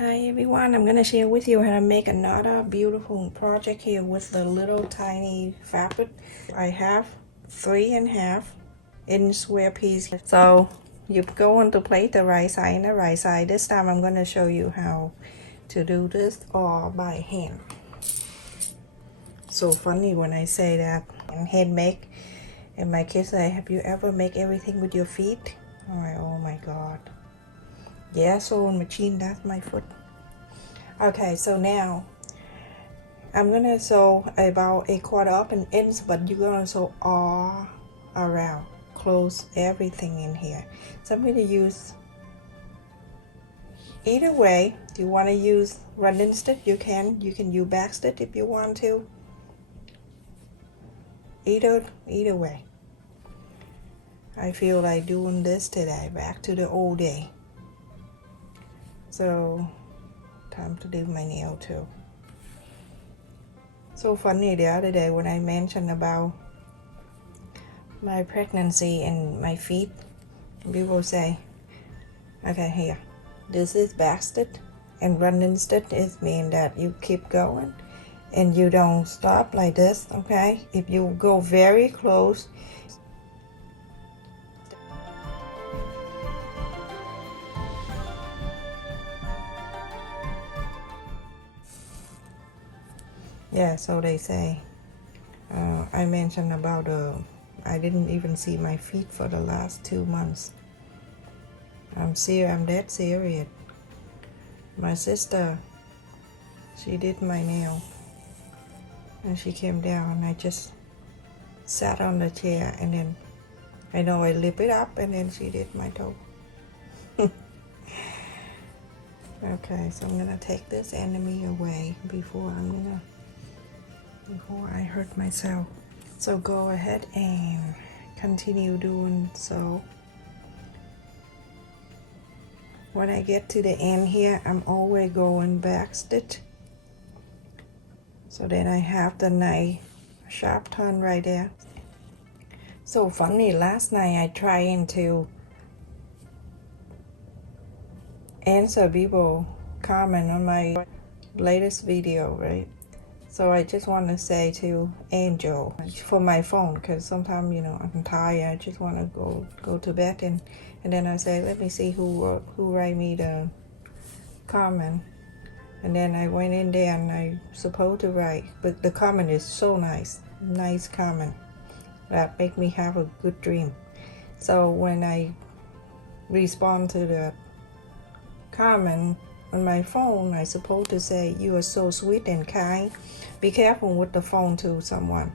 Hi everyone, I'm gonna share with you how to make another beautiful project here with the little tiny fabric. I have 3.5-inch square piece. So you go on to place the right side and the right side. This time I'm gonna show you how to do this all by hand. So funny when I say that. And hand make, and my kids say, have you ever make everything with your feet? I'm like, oh my god. Yeah, sewing machine, that's my foot. Okay, so now I'm gonna sew about 1/4 inch, but you're gonna sew all around, close everything in here. So I'm gonna use, either way, if you want to use running stitch, you can use back stitch if you want to. Either way. I feel like doing this today, back to the old day. So time to do my nail too. So funny, the other day when I mentioned about my pregnancy and my feet, people say, okay, here, this is back stitch, and running stitch is mean that you keep going and you don't stop like this. Okay, if you go very close, yeah, so they say, I mentioned about I didn't even see my feet for the last 2 months. I'm dead serious. My sister, she did my nail and she came down and I just sat on the chair, and then I know I lift it up and then she did my toe. Okay, so I'm gonna take this enemy away before I hurt myself. So go ahead and continue doing so. When I get to the end here, I'm always going back stitch, so then I have the nice sharp turn right there. So funny, last night I tried to answer people comment on my latest video, right? So I just want to say to Angel for my phone, because sometimes, you know, I'm tired, I just want to go to bed, and then I say, let me see who write me the comment, and then I went in there and I supposed to write, but the comment is so nice comment that make me have a good dream. So when I respond to the comment on my phone, I supposed to say, you are so sweet and kind. Be careful with the phone to someone.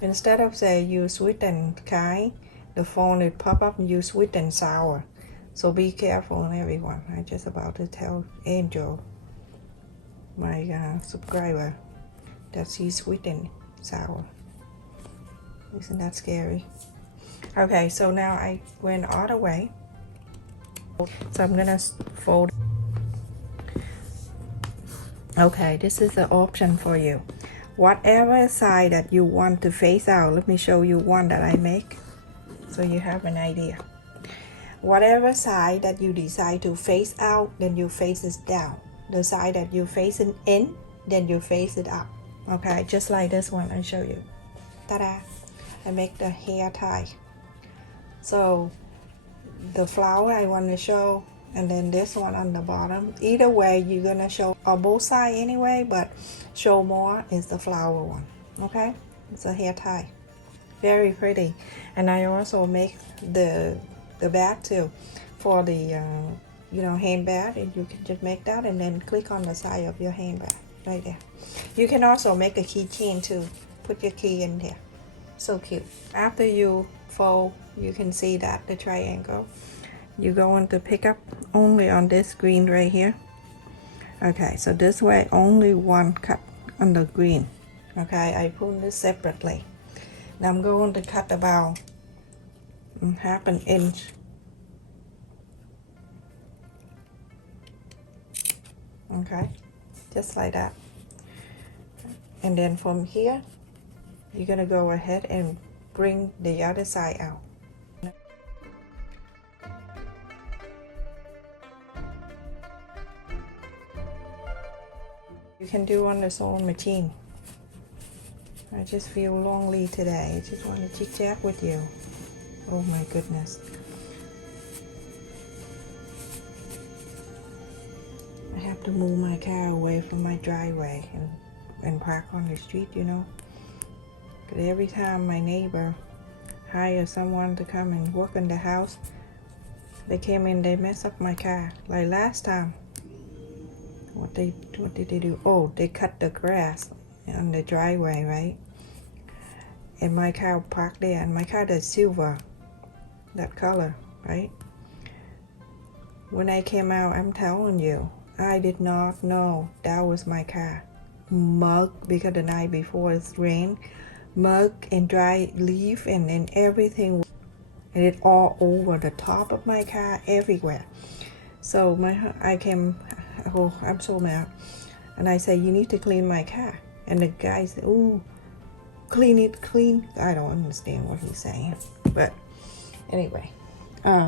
Instead of saying you sweet and kind, the phone it pop up and you sweet and sour. So be careful, everyone. I just about to tell Angel, my subscriber, that she's sweet and sour. Isn't that scary? Okay, so now I went all the way. So I'm gonna fold. Okay, this is the option for you. Whatever side that you want to face out, let me show you one that I make so you have an idea. Whatever side that you decide to face out, then you face it down. The side that you facing in, then you face it up. Okay, just like this one I show you. Ta-da! I make the hair tie. So the flower I want to show, and then this one on the bottom. Either way, you're gonna show both sides anyway, but show more is the flower one. Okay, it's a hair tie, very pretty. And I also make the bag too for the you know, handbag, and you can just make that and then click on the side of your handbag right there. You can also make a keychain too, put your key in there. So cute. After you fold, you can see that the triangle, you going to pick up only on this green right here. Okay, so this way only one cut on the green. Okay, I put this separately. Now I'm going to cut about 1/2 inch. Okay, just like that. And then from here, you're gonna go ahead and bring the other side out. You can do on the sewing machine. I just feel lonely today. I just want to chit chat with you. Oh my goodness. I have to move my car away from my driveway and park on the street, you know. Because every time my neighbor hire someone to come and work in the house, they came in, they mess up my car. Like last time, what did they do? Oh, they cut the grass on the driveway, right? And my car parked there, and my car is silver, that color, right? When I came out, I'm telling you, I did not know that was my car. Mug, because the night before it's rain, mug and dry leaf and everything, and it all over the top of my car, everywhere. So I came, oh, I'm so mad, and I said, you need to clean my car. And the guy said, ooh, clean it, clean. I don't understand what he's saying, but anyway,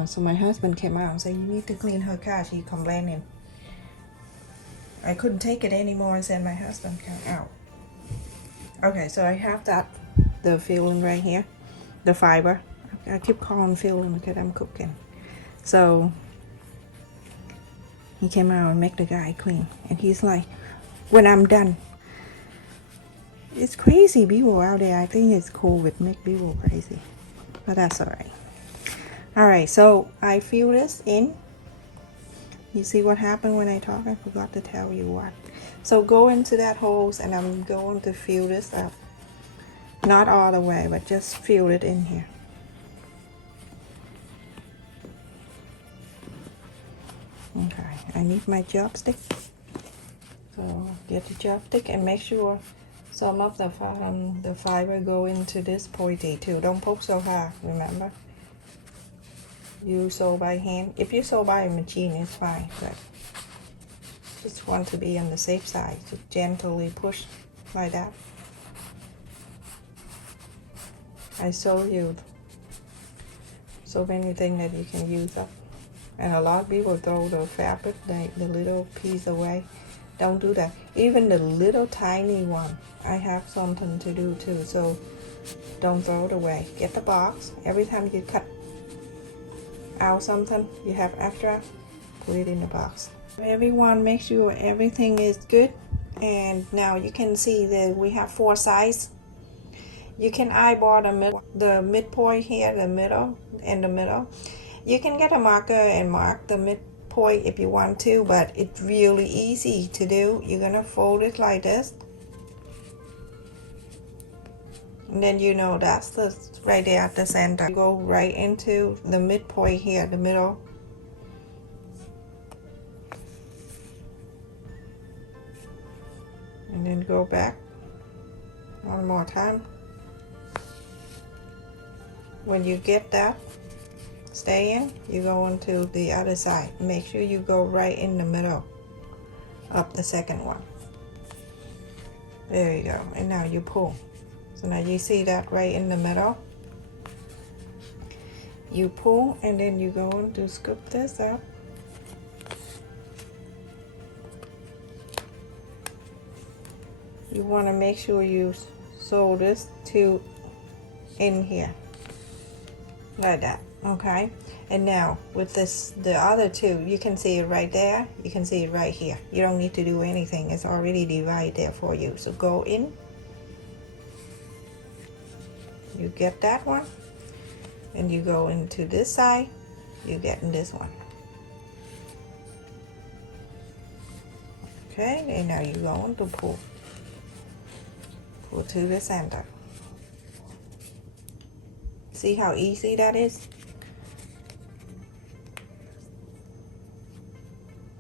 so my husband came out and said, you need to clean her car, she's complaining. I couldn't take it anymore, and said my husband came out. Okay, so I have the filling right here, the fiber. I keep calling filling because I'm cooking. So he came out and make the guy clean, and he's like, when I'm done. It's crazy people out there. I think it's COVID make people crazy, but that's alright. Alright, so I fill this in. You see what happened when I talk? I forgot to tell you what. So go into that holes, and I'm going to fill this up. Not all the way, but just fill it in here. Okay, I need my chopstick. So get the chopstick and make sure some of the fiber go into this pointy too. Don't poke so hard, remember? You sew by hand. If you sew by a machine, it's fine, but just want to be on the safe side. Just gently push like that. I show you so many things that you can use up. And a lot of people throw the fabric, the little piece away. Don't do that. Even the little tiny one, I have something to do too, so don't throw it away. Get the box. Every time you cut out something you have extra, put it in the box. Everyone, make sure everything is good. And now you can see that we have 4 sizes. You can eyeball the midpoint here, the middle, and the middle. You can get a marker and mark the midpoint if you want to, but it's really easy to do. You're gonna fold it like this, and then you know that's right there at the center. You go right into the midpoint here, the middle. And then go back one more time. When you get that, stay in, you go into the other side. Make sure you go right in the middle of the second one. There you go. And now you pull. So now you see that right in the middle. You pull, and then you go on to scoop this up. You want to make sure you sew this to in here like that. Okay, and now with this, the other two, you can see it right there, you can see it right here. You don't need to do anything, it's already divided there for you. So go in, you get that one, and you go into this side, you get in this one. Okay, and now you go on to pull to the center. See how easy that is?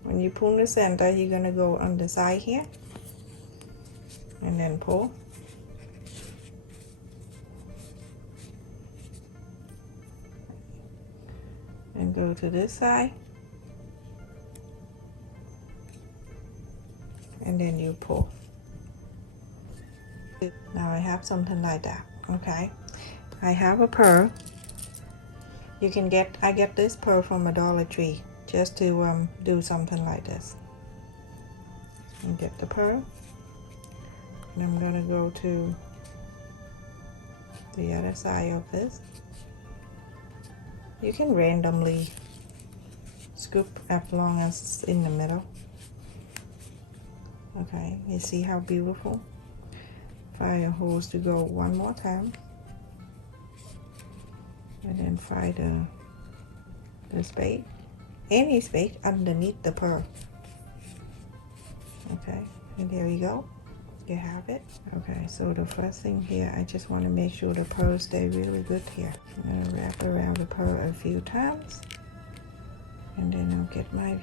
When you pull the center, you're gonna go on the side here and then pull. And go to this side. And then you pull. Now I have something like that, okay? I have a pearl. You can get, I get this pearl from a Dollar Tree just to do something like this. and get the pearl, and I'm gonna go to the other side of this. You can randomly scoop as long as it's in the middle. Okay, you see how beautiful? Find a hose to go one more time, and then find the spade, any spade underneath the pearl. Okay, and there you go, you have it. Okay, so the first thing here, I just want to make sure the pearls stay really good here. I'm gonna wrap around the pearl a few times, and then I'll get my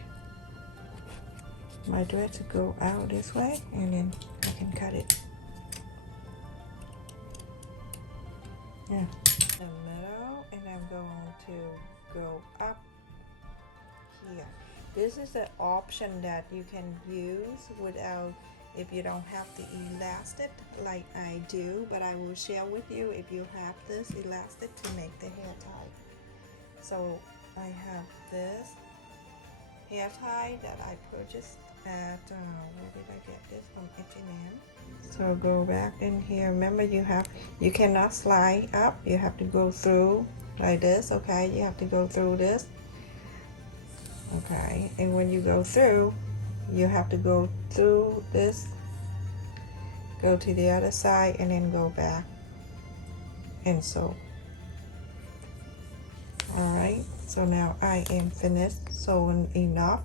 thread to go out this way, and then I can cut it. Yeah, the middle, and I'm going to go up here. This is an option that you can use without, if you don't have the elastic like I do, but I will share with you if you have this elastic to make the hair tie. So I have this hair tie that I purchased at where did I get this from? H&M. So go back in here. Remember, you cannot slide up, you have to go through like this. Okay, you have to go through this. Okay, and when you go through, you have to go through this, go to the other side, and then go back and sew. Alright, so now I am finished sewing enough.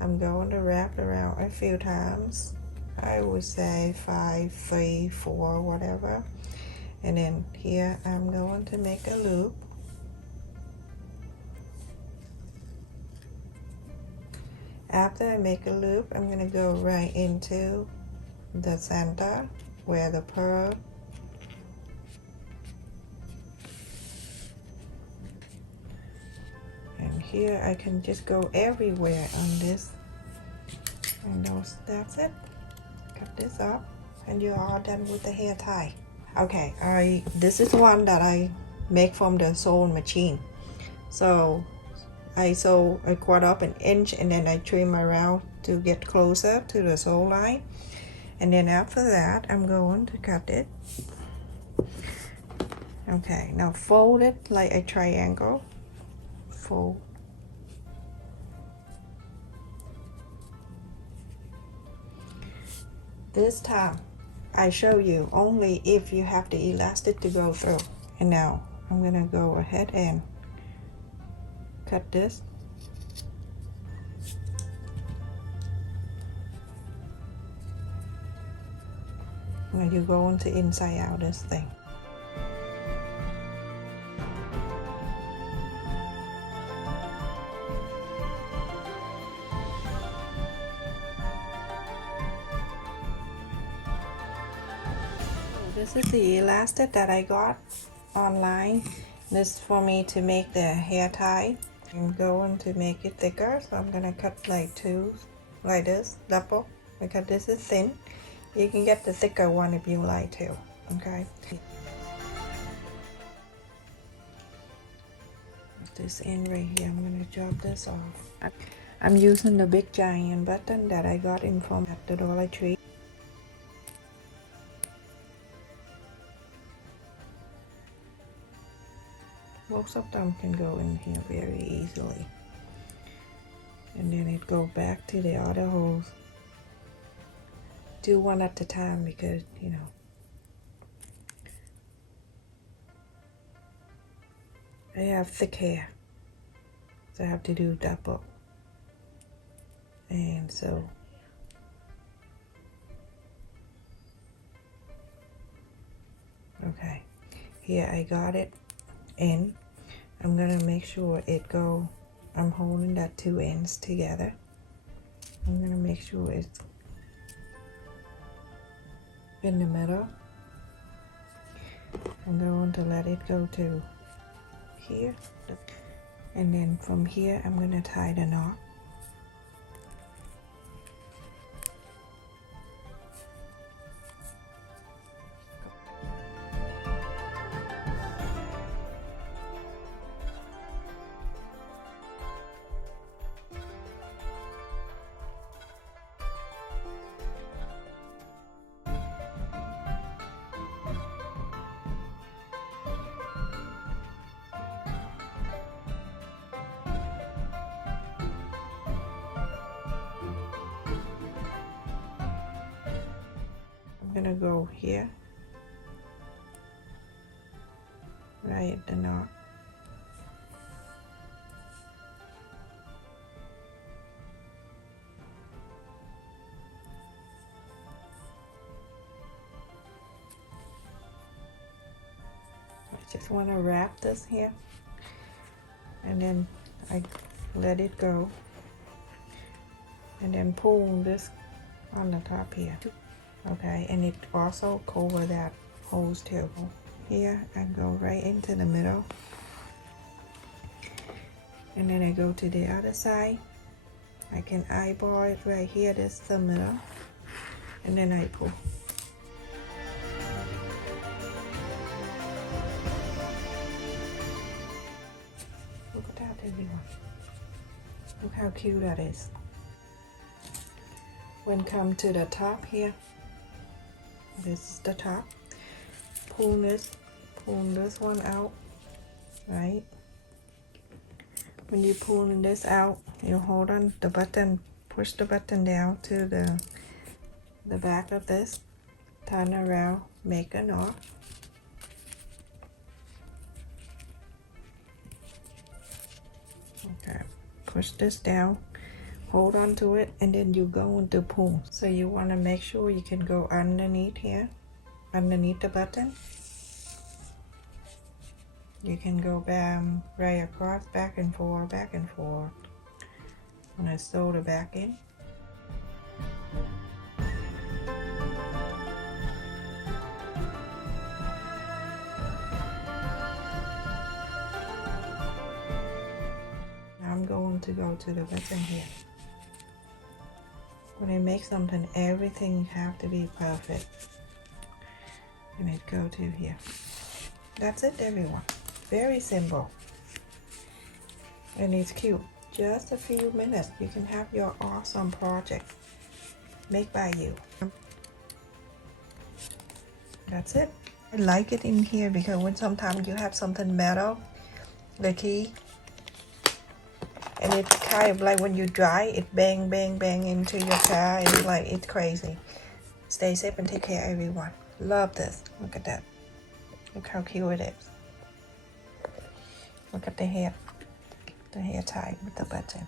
I'm going to wrap around a few times. I would say 5, 3, 4, whatever. And then here I'm going to make a loop. After I make a loop, I'm going to go right into the center where the pearl and here I can just go everywhere on this, and that's it. Cut this up and you're all done with the hair tie. Okay, this is one that I make from the sewing machine. So I sew a 1/4 inch and then I trim around to get closer to the sew line, and then after that I'm going to cut it. Okay, now fold it like a triangle. Fold. This time I show you only if you have the elastic to go through. And now I'm gonna go ahead and cut this. Now you go into inside out this thing. This is the elastic that I got online. This is for me to make the hair tie. I'm going to make it thicker, so I'm gonna cut like 2 like this, double, because this is thin. You can get the thicker one if you like to. Okay, this end right here, I'm gonna drop this off. I'm using the big giant button that I got in from at the Dollar Tree. Most of them can go in here very easily, and then it go back to the other holes. Do one at a time because, you know, I have thick hair, so I have to do double. And so okay, here I got it in. I'm gonna make sure it go, I'm holding that 2 ends together. I'm gonna make sure it's in the middle. I'm going to let it go to here, and then from here I'm gonna tie the knot. gonna go here, right at the knot. I just want to wrap this here, and then I let it go, and then pull this on the top here. Okay, and it also cover that holes too. Here I go right into the middle, and then I go to the other side. I can eyeball it right here. This is the middle, and then I pull. Look at that, everyone. Look how cute that is. When come to the top here, this is the top. Pull this one out, right? When you pulling this out, you hold on the button, push the button down to the back of this, turn around, make a knot. Okay, push this down, hold on to it, and then you go into pull. So you want to make sure you can go underneath here, underneath the button. You can go right across, back and forth, back and forth. When I sew the back in. Now I'm going to go to the button here. When I make something, everything have to be perfect. And it go to here. That's it, everyone. Very simple. And it's cute. Just a few minutes, you can have your awesome project made by you. That's it. I like it in here because when sometimes you have something metal, the key, and it's kind of like when you dry, it bang, bang, bang into your car. It's like, it's crazy. Stay safe and take care, everyone. Love this. Look at that. Look how cute it is. Look at the hair tie with the button.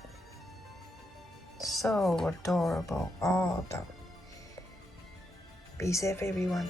So adorable. All the. Be safe, everyone.